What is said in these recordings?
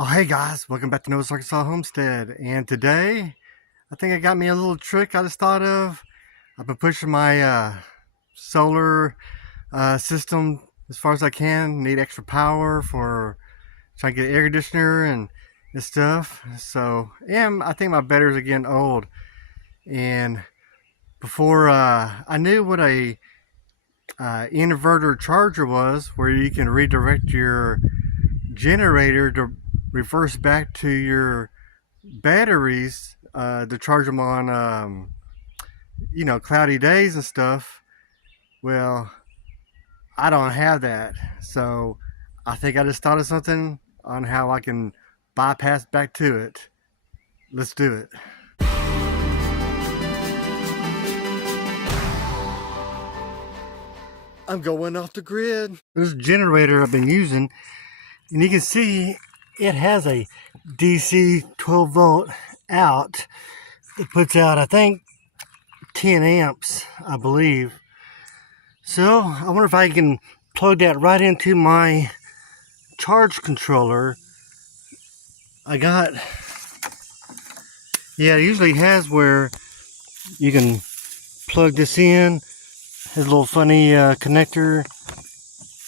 Oh, hey guys, welcome back to Noah's Arkansas Homestead. And today, I think I got me a little trick I just thought of. I've been pushing my solar system as far as I can. Need extra power for trying to get an air conditioner and stuff. So, yeah, I think my batteries are getting old. And before I knew what a inverter charger was, where you can redirect your generator to reverse back to your batteries to charge them on cloudy days and stuff. Well, I don't have that, so I think I just thought of something on how I can bypass back to it. Let's do it. I'm going off the grid. This generator I've been using, and you can see it has a DC 12 volt out. It puts out, I think, 10 amps, I believe. So I wonder if I can plug that right into my charge controller. It usually has where you can plug this in. Has a little funny connector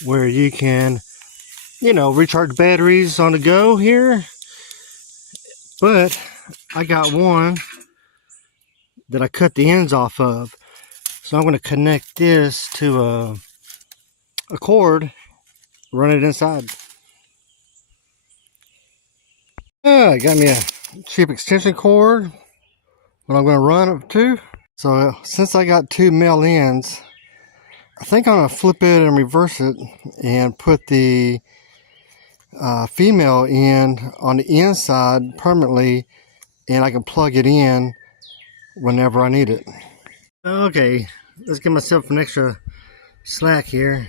where you can recharge batteries on the go here. But I got one that I cut the ends off of. So I'm going to connect this to a cord, run it inside. I got me a cheap extension cord, what I'm going to run it to. So since I got two male ends, I think I'm going to flip it and reverse it and put the female end on the inside permanently, and I can plug it in whenever I need it. Okay, let's give myself an extra slack here.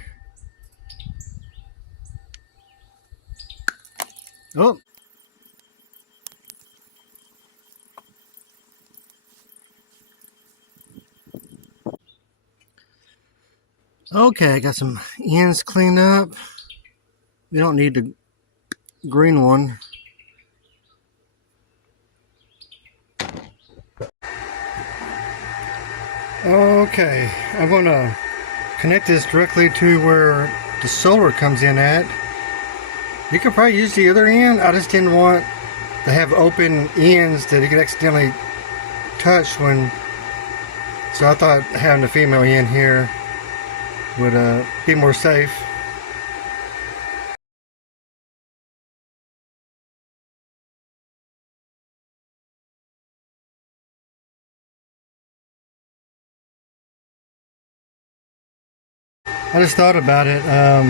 Oh. Okay, I got some ends cleaned up. We don't need the green one. Okay, I'm going to connect this directly to where the solar comes in at. You could probably use the other end. I just didn't want to have open ends that you could accidentally touch when. So I thought having the female end here would be more safe. I just thought about it. I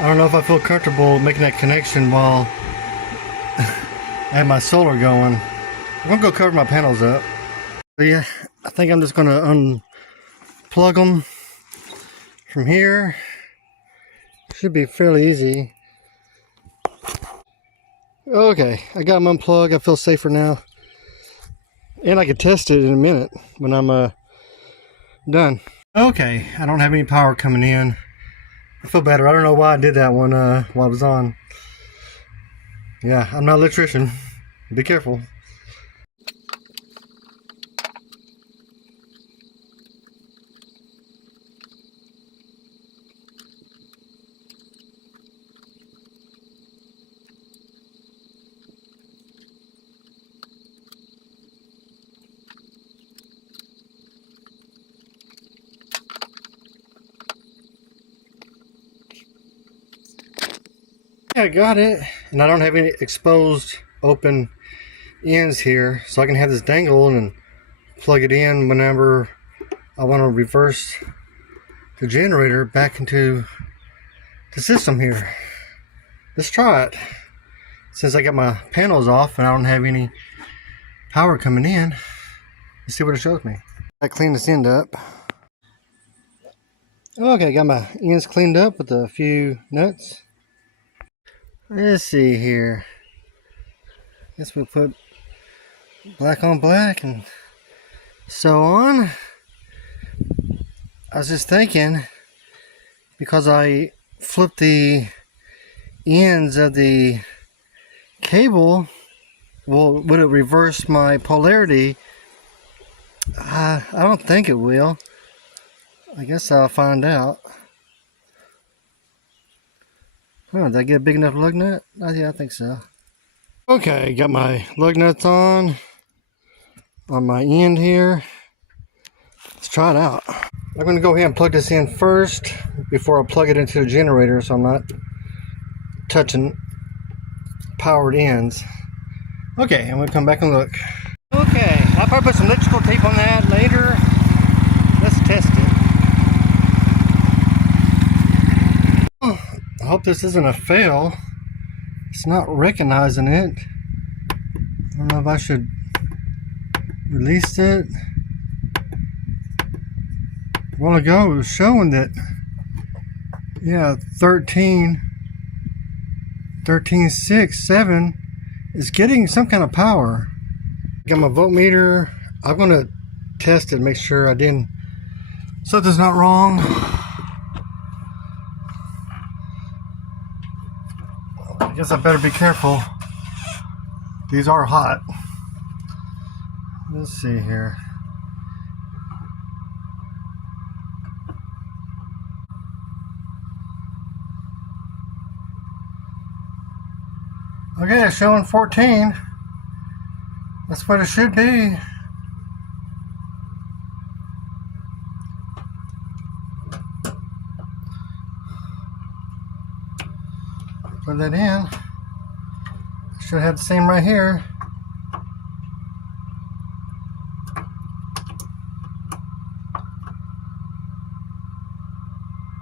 don't know if I feel comfortable making that connection while I have my solar going. I'm gonna go cover my panels up. So yeah, I think I'm just gonna unplug them from here. Should be fairly easy. Okay, I got them unplugged. I feel safer now, and I can test it in a minute when I'm done. Okay, I don't have any power coming in. I feel better. I don't know why I did that one while I was on. Yeah, I'm not an electrician. Be careful. Yeah, I got it, and I don't have any exposed open ends here, so I can have this dangle and plug it in whenever I want to reverse the generator back into the system here. Let's try it. Since I got my panels off and I don't have any power coming in, let's see what it shows me. I cleaned this end up. Okay, got my ends cleaned up with a few nuts. Let's see here. Guess we'll put black on black and so on. I was just thinking, because I flipped the ends of the cable, would it reverse my polarity? I don't think it will. I guess I'll find out. Did I get a big enough lug nut? Yeah, I think so. Okay, got my lug nuts on my end here. Let's try it out. I'm going to go ahead and plug this in first before I plug it into the generator, so I'm not touching powered ends. Okay, I'm going to come back and look. Okay, I'll probably put some electrical tape on that later. Let's test it. I hope this isn't a fail. It's not recognizing it. I don't know if I should release it. A while ago it was showing that, yeah, 13.6, 7 is getting some kind of power. Got my voltmeter. I'm going to test it, make sure I didn't, something's not wrong. I guess I better be careful. These are hot. Let's see here. Okay, it's showing 14. That's what it should be. Put that in. Should have the same right here.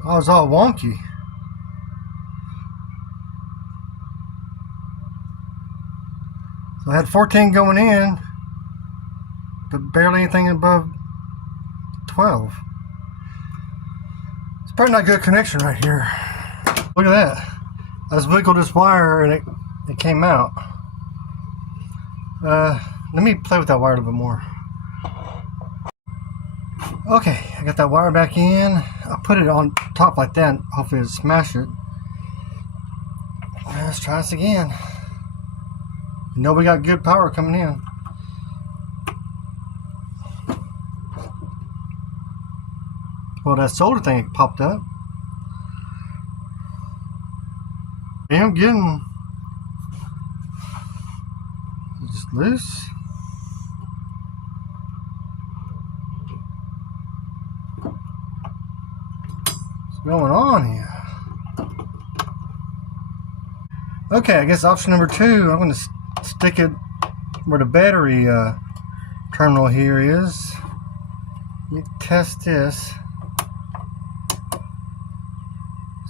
Oh, it's all wonky. So I had 14 going in, but barely anything above 12. It's probably not a good connection right here. Look at that. I just wiggled this wire and it came out. Let me play with that wire a little bit more. Okay, I got that wire back in. I put it on top like that. Hopefully it'll smash it. Let's try this again. You know we got good power coming in. Well, that solar thing popped up. Yeah, I'm getting just loose. What's going on here? Okay, I guess option number 2, I'm going to stick it where the battery terminal here is. Let me test this.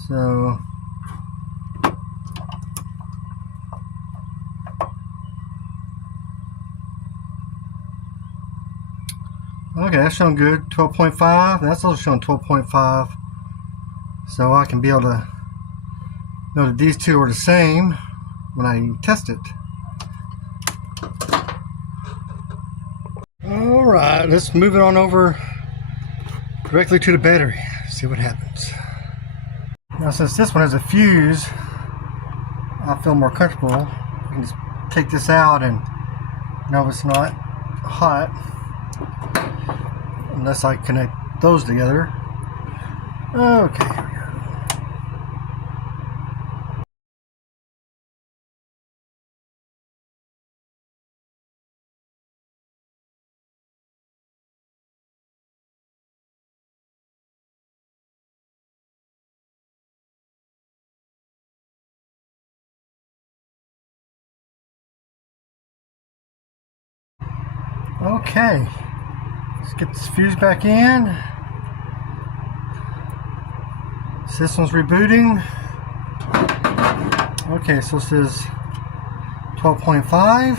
So okay, that's showing good. 12.5. That's also showing 12.5. So I can be able to know that these two are the same when I test it. Alright, let's move it on over directly to the battery. See what happens. Now since this one has a fuse, I feel more comfortable. I can just take this out and know it's not hot unless I connect those together. Okay, here we go. Okay, let's get this fuse back in. System's rebooting. Okay, so this is 12.5.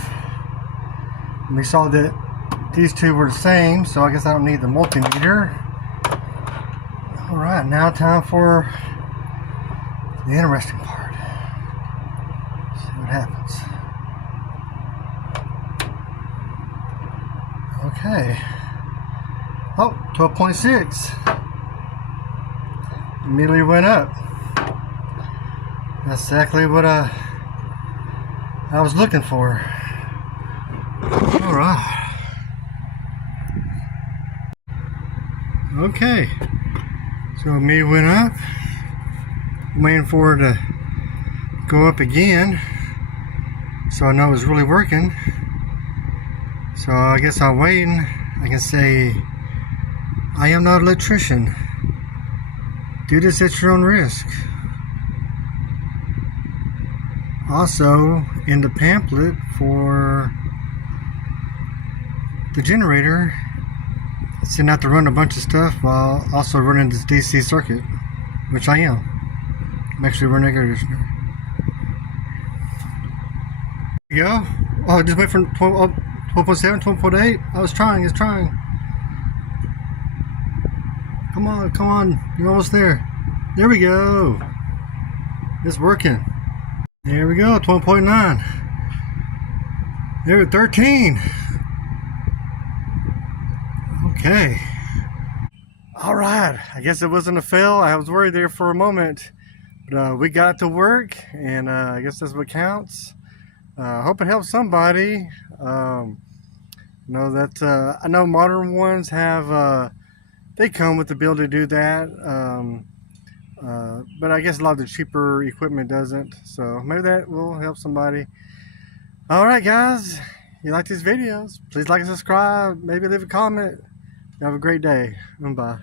And we saw that these two were the same, so I guess I don't need the multimeter. Alright, now time for the interesting part. See what happens. Okay. Oh, 12.6. Immediately went up. That's exactly what I was looking for. All right. Okay. So me went up. I'm waiting for it to go up again, so I know it's really working. So I guess I'll wait and I can say, I am not an electrician. Do this at your own risk. Also, in the pamphlet for the generator, it's not to run a bunch of stuff while also running this DC circuit, which I am. I'm actually running air conditioner. There you go. Oh, just wait for 12.7, 12.8. I was trying, it's trying. Come on, come on. You're almost there. There we go. It's working. There we go, 12.9. There at 13. Okay. All right. I guess it wasn't a fail. I was worried there for a moment. But we got it to work, and I guess that's what counts. I hope it helps somebody. I know modern ones have, they come with the ability to do that. But I guess a lot of the cheaper equipment doesn't. So maybe that will help somebody. All right, guys. If you like these videos, please like and subscribe. Maybe leave a comment. Have a great day. Bye.